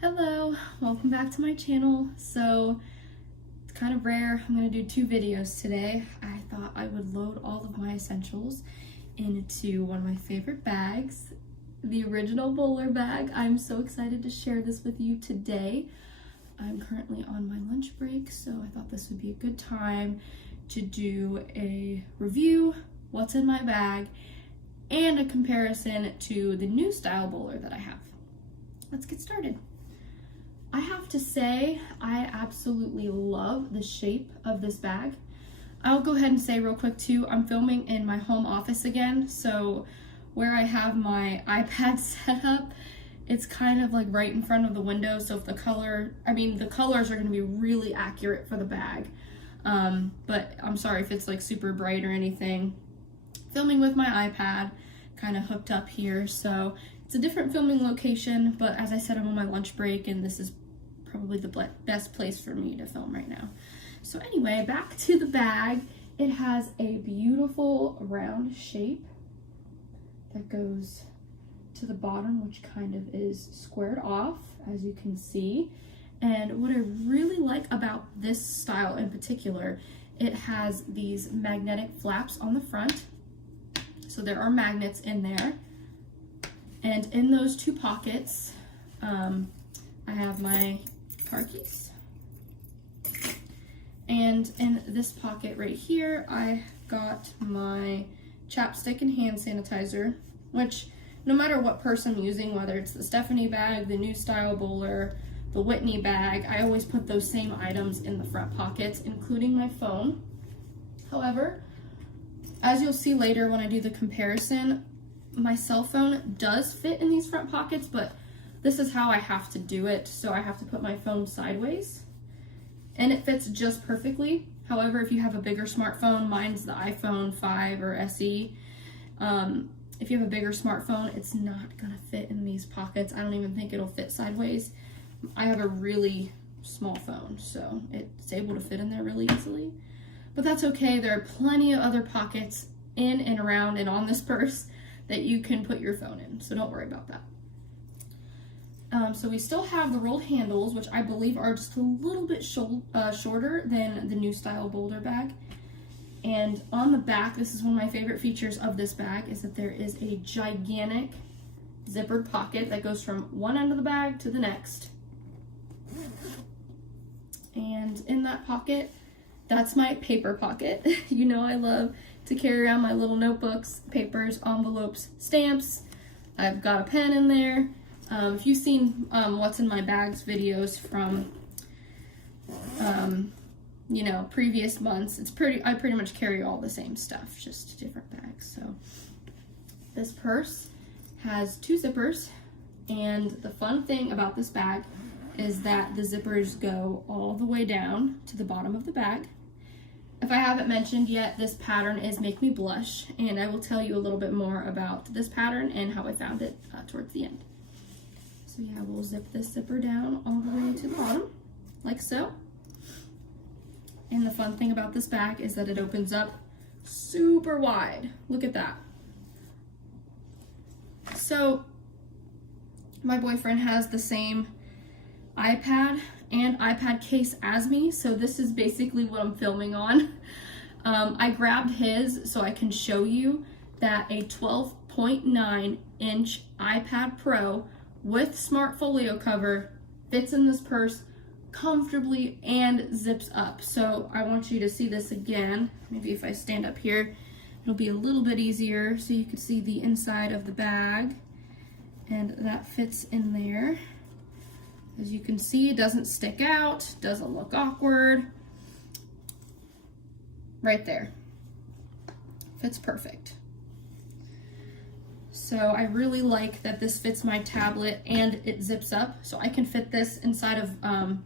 Hello, welcome back to my channel. So it's kind of rare. I'm going to do two videos today. I thought I would load all of my essentials into one of my favorite bags, the original bowler bag. I'm so excited to share this with you today. I'm currently on my lunch break, so I thought this would be a good time to do a review, what's in my bag, and a comparison to the new style bowler that I have. Let's get started. I have to say, I absolutely love the shape of this bag. I'll go ahead and say real quick too, I'm filming in my home office again, so where I have my iPad set up, it's kind of like right in front of the window, so if the colors are going to be really accurate for the bag. But I'm sorry if it's like super bright or anything. Filming with my iPad, kind of hooked up here, so it's a different filming location, but as I said, I'm on my lunch break and this is probably the best place for me to film right now. So anyway, back to the bag. It has a beautiful round shape that goes to the bottom, which kind of is squared off, as you can see. And what I really like about this style in particular, it has these magnetic flaps on the front. So there are magnets in there. And in those two pockets, I have my car keys. And in this pocket right here, I got my chapstick and hand sanitizer, which no matter what purse I'm using, whether it's the Stephanie bag, the new style bowler, the Whitney bag, I always put those same items in the front pockets, including my phone. However, as you'll see later when I do the comparison, my cell phone does fit in these front pockets, but this is how I have to do it. So I have to put my phone sideways and it fits just perfectly. However, if you have a bigger smartphone, mine's the iPhone 5 or SE. If you have a bigger smartphone, it's not gonna fit in these pockets. I don't even think it'll fit sideways. I have a really small phone, so it's able to fit in there really easily. But that's okay. There are plenty of other pockets in and around and on this purse that you can put your phone in, so don't worry about that. So we still have the rolled handles, which I believe are just a little bit shorter than the new style boulder bag. And on the back, this is one of my favorite features of this bag, is that there is a gigantic zippered pocket that goes from one end of the bag to the next. And in that pocket, that's my paper pocket. You know I love to carry around my little notebooks, papers, envelopes, stamps. I've got a pen in there. If you've seen what's in my bags videos from previous months, I pretty much carry all the same stuff, just different bags. So this purse has two zippers, and the fun thing about this bag is that the zippers go all the way down to the bottom of the bag. If I haven't mentioned yet, this pattern is Make Me Blush, and I will tell you a little bit more about this pattern and how I found it towards the end. So yeah, we'll zip this zipper down all the way to the bottom, like so. And the fun thing about this bag is that it opens up super wide. Look at that. So my boyfriend has the same iPad and iPad case as me, so this is basically what I'm filming on. I grabbed his so I can show you that a 12.9 inch iPad Pro with smart folio cover fits in this purse comfortably and zips up. So I want you to see this again. Maybe if I stand up here, it'll be a little bit easier so you can see the inside of the bag, and that fits in there. As you can see, it doesn't stick out, doesn't look awkward. Right there. Fits perfect. So I really like that this fits my tablet and it zips up. So I can fit this inside of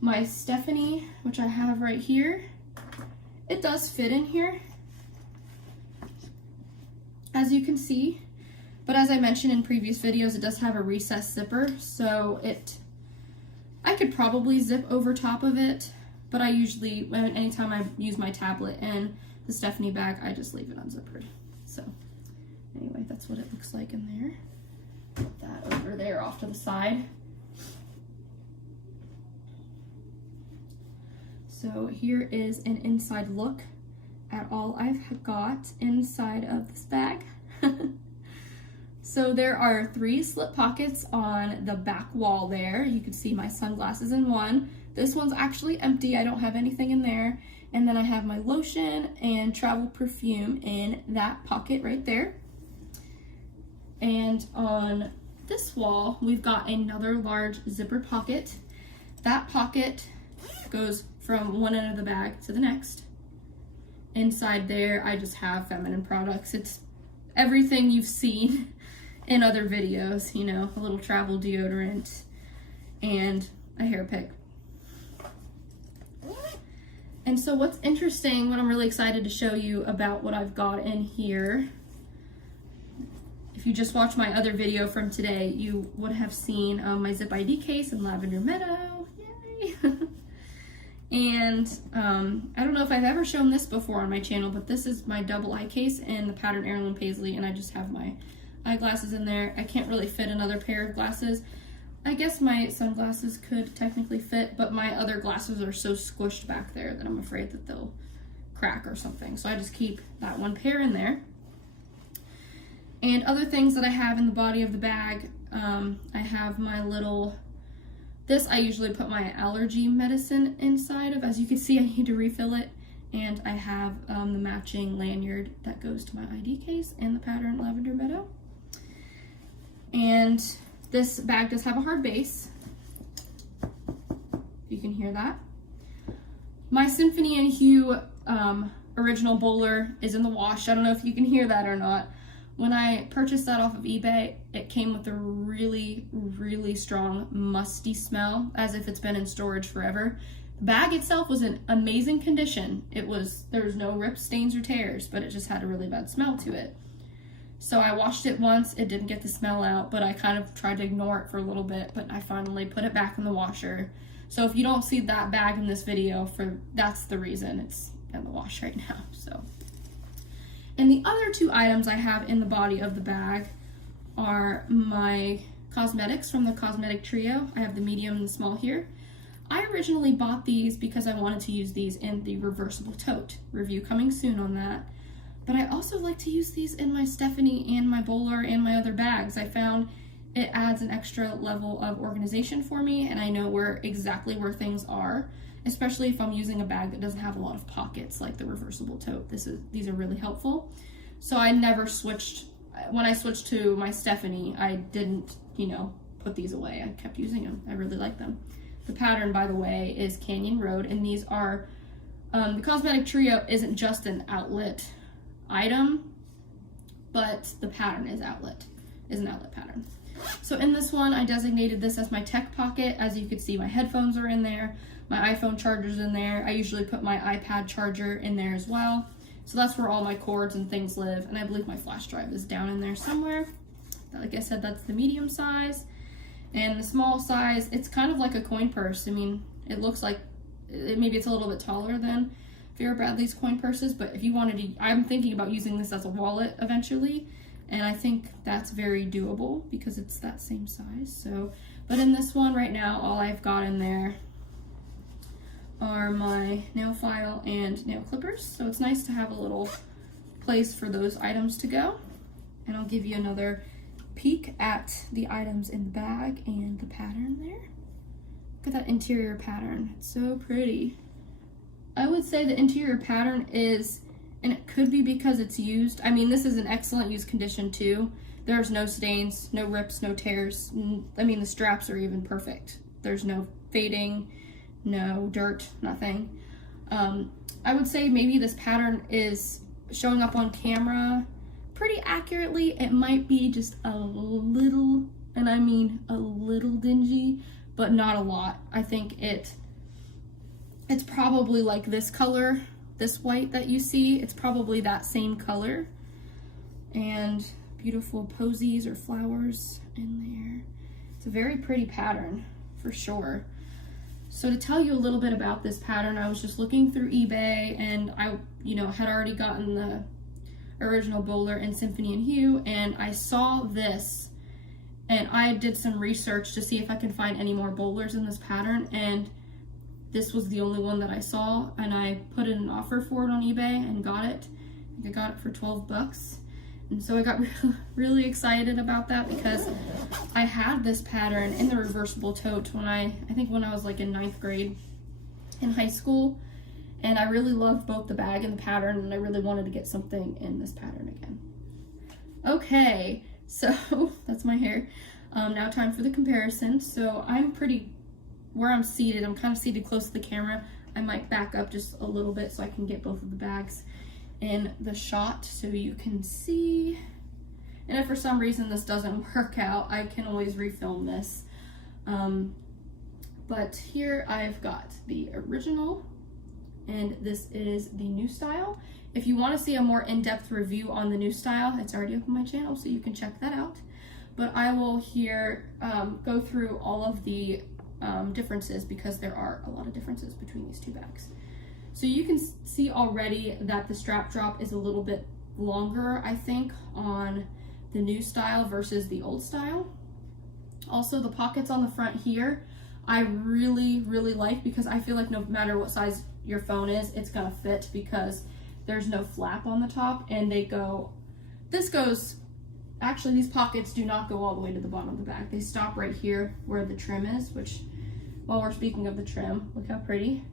my Stephanie, which I have right here. It does fit in here, as you can see. But as I mentioned in previous videos, it does have a recessed zipper, so I could probably zip over top of it, but I usually, anytime I use my tablet and the Stephanie bag, I just leave it unzippered. So anyway, that's what it looks like in there. Put that over there off to the side. So here is an inside look at all I've got inside of this bag. So there are 3 slip pockets on the back wall there. You can see my sunglasses in one. This one's actually empty, I don't have anything in there. And then I have my lotion and travel perfume in that pocket right there. And on this wall, we've got another large zipper pocket. That pocket goes from one end of the bag to the next. Inside there, I just have feminine products. It's everything you've seen in other videos, you know, a little travel deodorant and a hair pick. And so what's interesting, what I'm really excited to show you about what I've got in here, if you just watched my other video from today, you would have seen my Zip ID case in Lavender Meadow, yay! And I don't know if I've ever shown this before on my channel, but this is my double eye case in the pattern Heirloom Paisley, and I just have my eyeglasses in there. I can't really fit another pair of glasses. I guess my sunglasses could technically fit, but my other glasses are so squished back there that I'm afraid that they'll crack or something. So I just keep that one pair in there. And other things that I have in the body of the bag, I have my little, this I usually put my allergy medicine inside of. As you can see, I need to refill it. And I have the matching lanyard that goes to my ID case and the pattern Lavender Meadow. And this bag does have a hard base. You can hear that. My Symphony and Hue original bowler is in the wash. I don't know if you can hear that or not. When I purchased that off of eBay, it came with a really, really strong musty smell, as if it's been in storage forever. The bag itself was in amazing condition. There was no rips, stains, or tears, but it just had a really bad smell to it. So I washed it once, it didn't get the smell out, but I kind of tried to ignore it for a little bit, but I finally put it back in the washer. So if you don't see that bag in this video, that's the reason it's in the wash right now. So, and the other 2 items I have in the body of the bag are my cosmetics from the Cosmetic Trio. I have the medium and the small here. I originally bought these because I wanted to use these in the reversible tote. Review coming soon on that. But I also like to use these in my Stephanie and my bowler and my other bags. I found it adds an extra level of organization for me, and I know exactly where things are, especially if I'm using a bag that doesn't have a lot of pockets like the reversible tote. These are really helpful. So I never switched. When I switched to my Stephanie, I didn't, put these away. I kept using them. I really like them. The pattern, by the way, is Canyon Road, and these are, the Cosmetic Trio isn't just an outlet item, but the pattern is an outlet pattern. So in this one, I designated this as my tech pocket. As you can see, my headphones are in there, my iPhone charger's in there. I usually put my iPad charger in there as well. So that's where all my cords and things live, and I believe my flash drive is down in there somewhere. Like I said, that's the medium size. And the small size, it's kind of like a coin purse. I mean, it looks like, maybe it's a little bit taller than Vera Bradley's coin purses, but if you wanted to, I'm thinking about using this as a wallet eventually, and I think that's very doable because it's that same size. So, but in this one right now, all I've got in there are my nail file and nail clippers. So it's nice to have a little place for those items to go. And I'll give you another peek at the items in the bag and the pattern there. Look at that interior pattern, it's so pretty. I would say the interior pattern is, and it could be because it's used, I mean, this is an excellent use condition too. There's no stains, no rips, no tears. I mean, the straps are even perfect. There's no fading, no dirt, nothing. I would say maybe this pattern is showing up on camera pretty accurately. It might be just a little, and I mean a little dingy, but not a lot. I think it's probably like this color, this white that you see, it's probably that same color. And beautiful posies or flowers in there. It's a very pretty pattern for sure. So to tell you a little bit about this pattern, I was just looking through eBay, and I, had already gotten the original bowler in Symphony and Hue, and I saw this, and I did some research to see if I can find any more bowlers in this pattern, and this was the only one that I saw, and I put in an offer for it on eBay and got it. I think I got it for 12 bucks. And so I got really excited about that because I had this pattern in the reversible tote when I think when I was like in 9th grade in high school. And I really loved both the bag and the pattern, and I really wanted to get something in this pattern again. Okay, so that's my hair. Now time for the comparison. So where I'm seated, I'm kind of seated close to the camera. I might back up just a little bit so I can get both of the bags in the shot so you can see. And if for some reason this doesn't work out, I can always refilm this. But here I've got the original, and this is the new style. If you want to see a more in-depth review on the new style, it's already up on my channel, so you can check that out. But I will here go through all of the differences, because there are a lot of differences between these two bags. So you can see already that the strap drop is a little bit longer, I think, on the new style versus the old style. Also, the pockets on the front here, I really like, because I feel like no matter what size your phone is, it's gonna fit because there's no flap on the top, and actually these pockets do not go all the way to the bottom of the bag. They stop right here where the trim is, which, while we're speaking of the trim, look how pretty.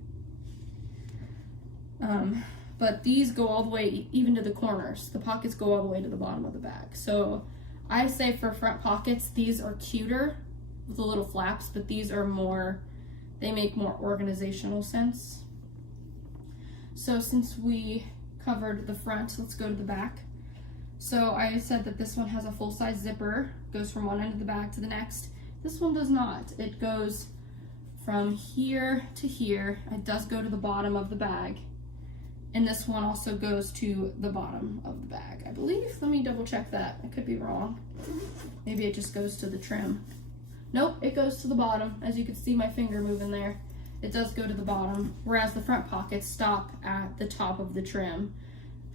But these go all the way even to the corners. The pockets go all the way to the bottom of the bag. So I say for front pockets, these are cuter with the little flaps, but these are they make more organizational sense. So since we covered the front, let's go to the back. So I said that this one has a full-size zipper, goes from one end of the bag to the next. This one does not. It goes from here to here. It does go to the bottom of the bag. And this one also goes to the bottom of the bag, I believe. Let me double check that. I could be wrong. Maybe it just goes to the trim. Nope, it goes to the bottom. As you can see my finger moving there. It does go to the bottom, whereas the front pockets stop at the top of the trim.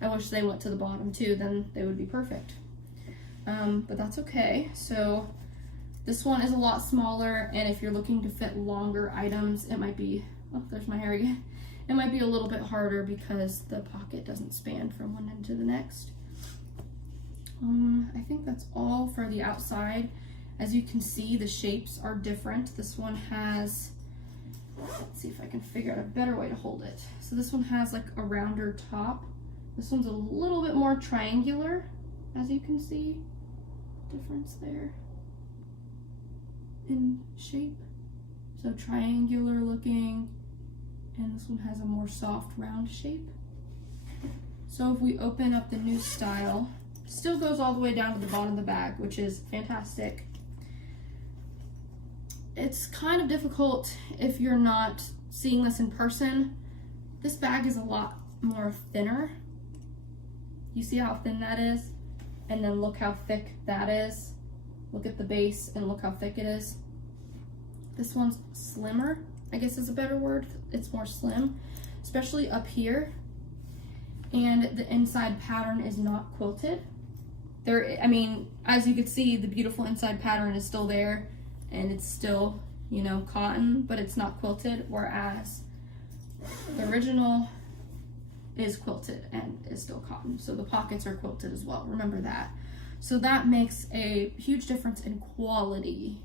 I wish they went to the bottom too, then they would be perfect. But that's okay. So this one is a lot smaller, and if you're looking to fit longer items, it might be, oh, there's my hair again. It might be a little bit harder because the pocket doesn't span from one end to the next. I think that's all for the outside. As you can see, the shapes are different. This one has, let's see if I can figure out a better way to hold it. So this one has like a rounder top. This one's a little bit more triangular, as you can see. Difference there in shape. So triangular looking, and this one has a more soft round shape. So if we open up the new style, still goes all the way down to the bottom of the bag, which is fantastic. It's kind of difficult if you're not seeing this in person. This bag is a lot more thinner. You see how thin that is? And then look how thick that is. Look at the base and look how thick it is. This one's slimmer, I guess is a better word. It's more slim, especially up here. And the inside pattern is not quilted. I mean, as you can see, the beautiful inside pattern is still there, and it's still, you know, cotton, but it's not quilted, whereas the original is quilted and is still cotton. So the pockets are quilted as well, remember that. So that makes a huge difference in quality.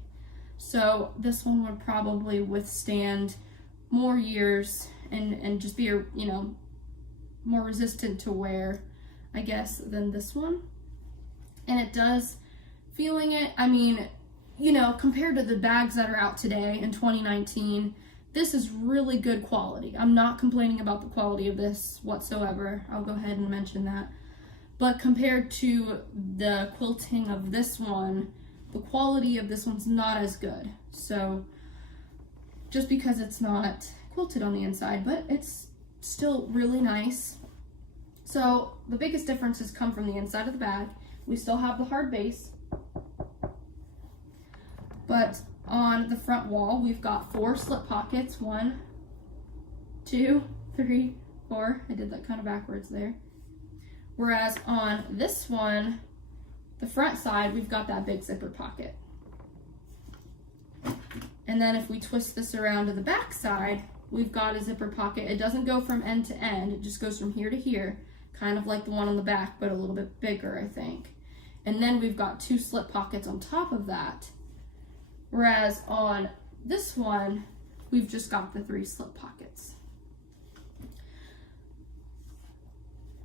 So this one would probably withstand more years and just be, you know, more resistant to wear, I guess, than this one. And it does, feeling it, I mean, you know, compared to the bags that are out today in 2019, this is really good quality. I'm not complaining about the quality of this whatsoever. I'll go ahead and mention that. But compared to the quilting of this one, the quality of this one's not as good. So just because it's not quilted on the inside, but it's still really nice. So the biggest differences come from the inside of the bag. We still have the hard base, but on the front wall, we've got 4 slip pockets. 1, 2, 3, 4. I did that kind of backwards there. Whereas on this one, the front side, we've got that big zipper pocket. And then if we twist this around to the back side, we've got a zipper pocket. It doesn't go from end to end, it just goes from here to here, kind of like the one on the back, but a little bit bigger, I think. And then we've got 2 slip pockets on top of that. Whereas on this one, we've just got the 3 slip pockets.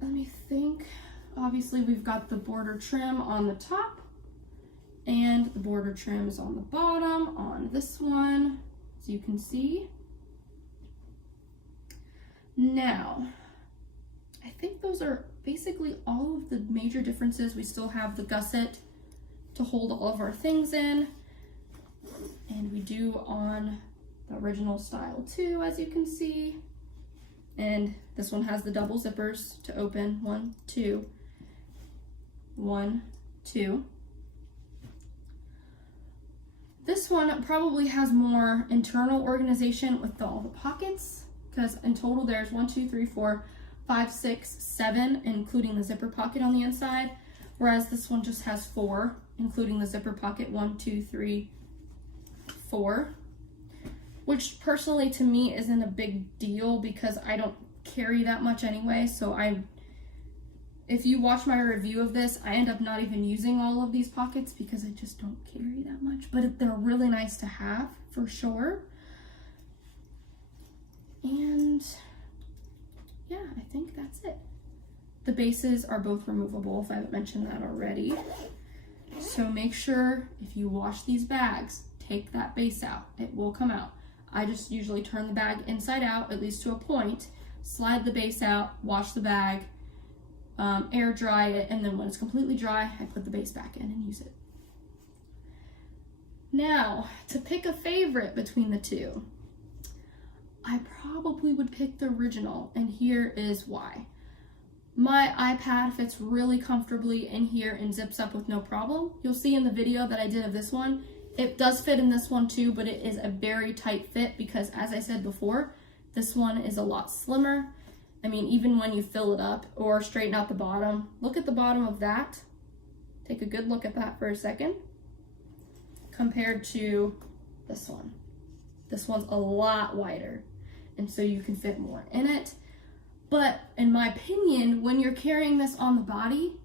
Let me think. Obviously, we've got the border trim on the top, and the border trim is on the bottom on this one, as you can see. Now, I think those are basically all of the major differences. We still have the gusset to hold all of our things in, and we do on the original style too, as you can see. And this one has the double zippers to open, 1, 2, 1, 2. This one probably has more internal organization with all the pockets, because in total there's 1, 2, 3, 4, 5, 6, 7, including the zipper pocket on the inside, whereas this one just has 4, including the zipper pocket, 1, 2, 3, 4, which personally to me isn't a big deal because I don't carry that much anyway. So if you watch my review of this, I end up not even using all of these pockets because I just don't carry that much, but they're really nice to have for sure. And yeah, I think that's it. The bases are both removable, if I haven't mentioned that already. So make sure if you wash these bags, take that base out. It will come out. I just usually turn the bag inside out, at least to a point, slide the base out, wash the bag, air dry it, and then when it's completely dry, I put the base back in and use it. Now, to pick a favorite between the two, I probably would pick the original, and here is why. My iPad fits really comfortably in here and zips up with no problem. You'll see in the video that I did of this one, it does fit in this one too, but it is a very tight fit because, as I said before, this one is a lot slimmer. I mean, even when you fill it up or straighten out the bottom, look at the bottom of that. Take a good look at that for a second, compared to this one. This one's a lot wider, and so you can fit more in it. But in my opinion, when you're carrying this on the body,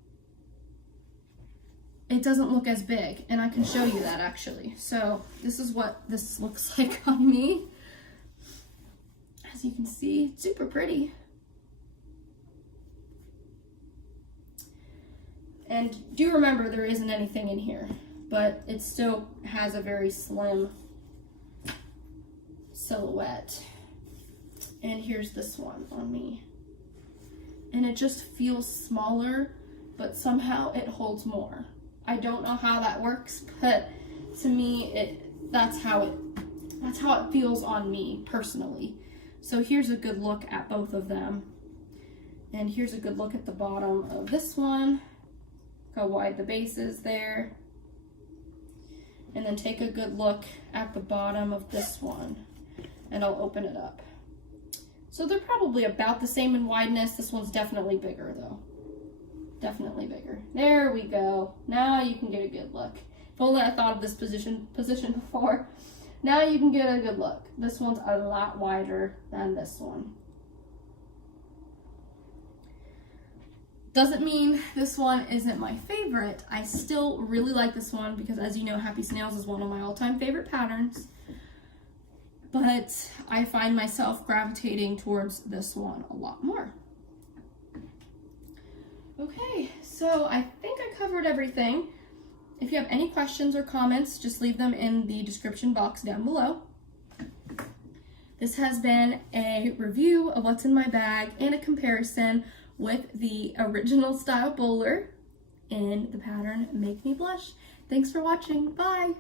it doesn't look as big, and I can show you that actually. So this is what this looks like on me. As you can see, it's super pretty. And do remember there isn't anything in here, but it still has a very slim silhouette. And here's this one on me. And it just feels smaller, but somehow it holds more. I don't know how that works, but to me, that's how it feels on me personally. So here's a good look at both of them. And here's a good look at the bottom of this one. Look how wide the base is there. And then take a good look at the bottom of this one. And I'll open it up. So they're probably about the same in wideness. This one's definitely bigger though. Definitely bigger. There we go. Now you can get a good look. If only I thought of this position before. Now you can get a good look. This one's a lot wider than this one. Doesn't mean this one isn't my favorite. I still really like this one because, as you know, Happy Snails is one of my all-time favorite patterns. But I find myself gravitating towards this one a lot more. Okay, so I think I covered everything. If you have any questions or comments, just leave them in the description box down below. This has been a review of what's in my bag and a comparison with the original style bowler in the pattern Make Me Blush. Thanks for watching. Bye!